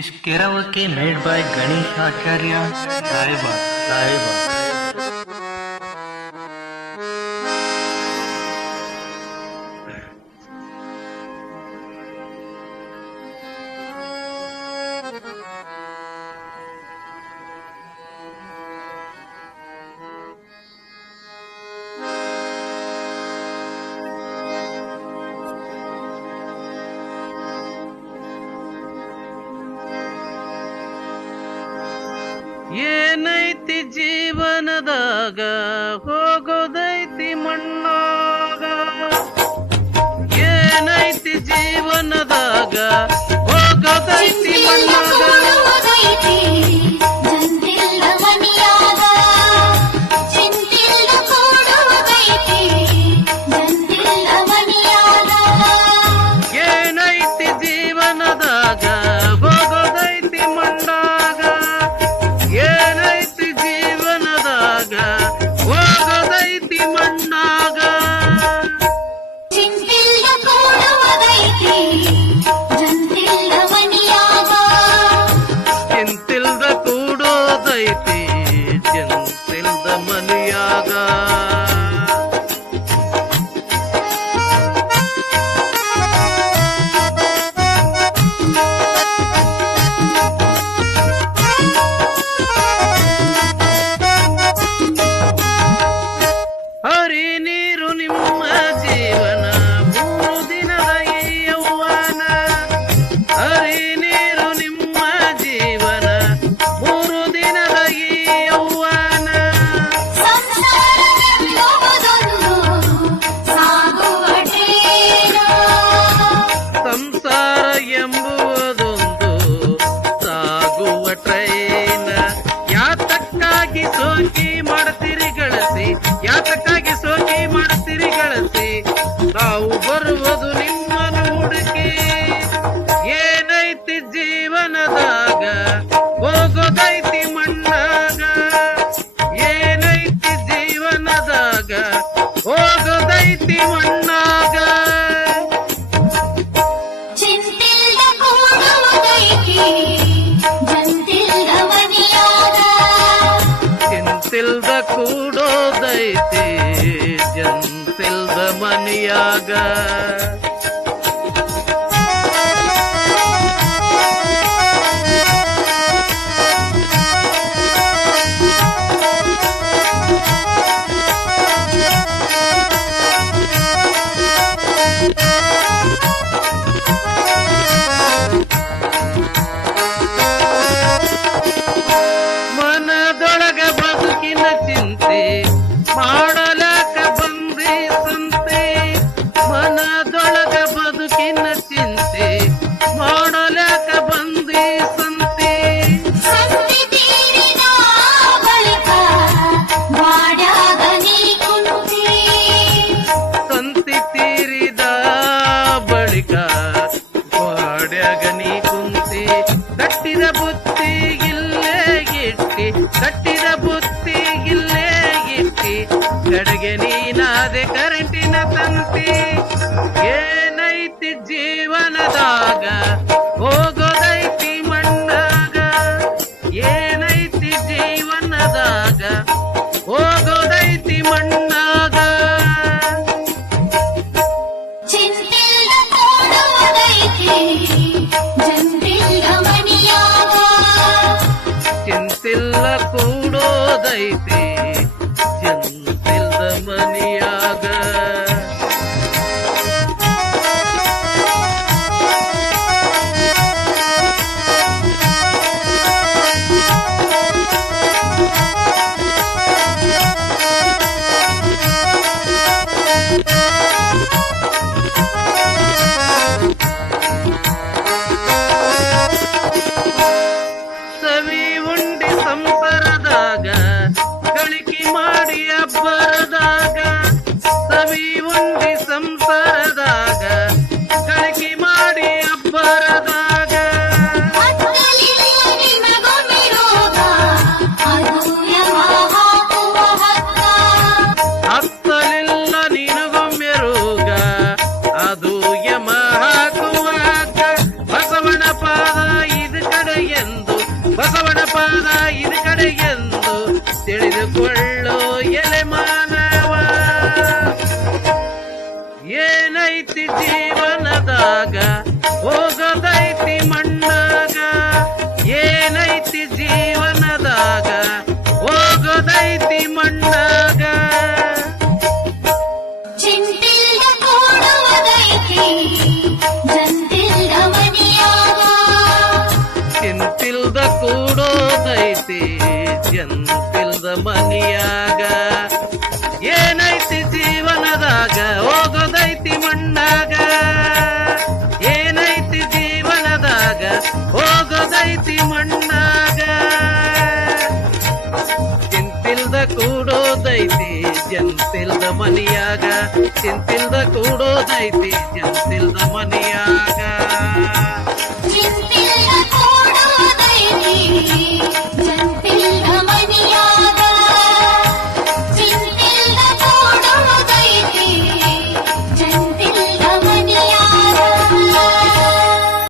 Is karaoke made by Ganesh Acharya? Saiba. ಏನೈತಿ ಜೀವನದಾಗ ಹೋಗೋದೈತಿ ಮಣ್ಣಾಗ, ಏನೈತಿ ಜೀವನದಾಗ ಹೋಗೋದೈತಿ ಮಣ್ಣಾಗ, ಏನೈತಿ ಜೀವನದಾಗ ಹೋಗೋದೈತಿ ಮಣ್ಣಾಗ, ಏನೈತಿ ಜೀವನದಾಗ ಹೋಗೋದೈತಿ ಮಣ್ಣಾಗ, ಚಿಂತಿಲ್ದ ಕೂಡೋದೈತಿ ಜಂತಿಲ್ದ ಮನಿಯಾಗ. ಹರಿ ನೀರು ನಿಮ್ಮ ಜೀವನ ಮೂರು ದಿನದ ಈ ಯೌವನ, ಹರಿ ನೀರು ನಿಮ್ಮ ಜೀವನ ಮೂರು ದಿನದ ಈ ಯೌವನ, ಸಂಸಾರ ಎಂಬುವುದೊಂದು ಸಾಗುವ ಟ್ರೈನ. ಯಾತಕ್ಕಾಗಿ ಸೋಕಿ ಮಾಡ್ತೀರಿ ಗಳಿಸಿ, ಯಾತಕ್ಕಾಗಿ ಸೋಕಿ ಮಾಡ್ತೀರಿ ಗಳಿಸಿ, ನಾವು ಬರುವುದು ನಿಮ್ಮನ್ನು ಹುಡುಕಿ. ಏನೈತಿ ಜೀವನದಾಗ ಹೋಗೋದೈತಿ ಮಣ್ಣಾಗ, ಏನೈತಿ ಜೀವನದಾಗ ಹೋಗೋದೈತಿ ಮಣ್ಣಾಗ, ಚಿಂತಿಲ್ದ ಕೂಡೋದೈತಿ ಜಂತಿಲ್ದ ಮನಿಯಾಗ. ಮನದೊಳಗ ಬದುಕಿನ ಚಿಂತೆ ಮಾಡಲಕ ಬಂದಿ ಸಂತೆ, ಮನದೊಳಗ ಬದುಕಿನ ಚಿಂತೆ ಮಾಡಲಕ ಬಂದಿ ಸಂತೆ, ಸಂತಿ ತೀರಿದ ಬಳಿಕ ಗ್ವಾಡ್ಯಾಗ ನೀ ಕುಂತಿ, ಕಟ್ಟಿದ ಬುತ್ತಿಗಿಲ್ಲೇ ಗಿಟ್ಟಿ, ಕಟ್ಟಿದ ಬುತ್ತಿಗಿಲ್ಲೇ ಗಿಟ್ಟಿ, ಕಡೆಗೆ ನೀನಾದೆ ಕರೆಂಟಿನ ತಂತಿ. ಏನೈತಿ ಜೀವನದಾಗ ಹೋಗೋದೈತಿ ಮಣ್ಣಾಗ, ಏನೈತಿ ಜೀವನದಾಗ ಹೋಗೋದೈತಿ ಮಣ್ಣಾಗ, ಚಿಂತಿಲ್ಲ ಕೂಡೋದೈತಿ ಜಂತಿಲ್ದ ಮನಿಯಾಗ. ಸವಿ ಉಂಡಿ ಸಂಸಾರದಾಗ ಗಳಿಕೆ ಮಾಡಿ ಅಬ್ಬರದಾಗ, ಪಾದ ಇದು ಕಡೆ ಎಂದು ತಿಳಿದುಕೊಳ್ಳೋ ಎಲೆ ಮಾನವ. ಏನೈತಿ ಜೀವನದಾಗ ಹೋಗೋದೈತಿ ಮಣ್ಣಾಗ, ಏನೈತಿ ಜೀವನದಾಗ ಹೋಗೋದೈತಿ ಮಣ್ಣಾಗ. ಚಿಂತಿಲ್ದ ಕೂಡುವುದೈತಿ ಜಂತಿಲ್ದ ಮನಿಯಾಗ, ಚಿಂತಿಲ್ದ ಕೂಡೋದೈತಿ ಜಂತಿಲ್ದ ಮನಿಯಾಗ. ಏನೈತಿ ಜೀವನದಾಗ ಹೋಗೋದೈತಿ ಮಣ್ಣಾಗ, ಏನೈತಿ ಜೀವನದಾಗ ಹೋಗೋದೈತಿ ಮಣ್ಣಾಗ. ಚಿಂತಿಲ್ದ ಕೂಡೋದೈತಿ ಜಂತಿಲ್ದ ಮನಿಯಾಗ, ಚಿಂತಿಲ್ದ ಕೂಡೋದೈತಿ ಜಂತಿಲ್ದ ಮನಿಯಾಗ.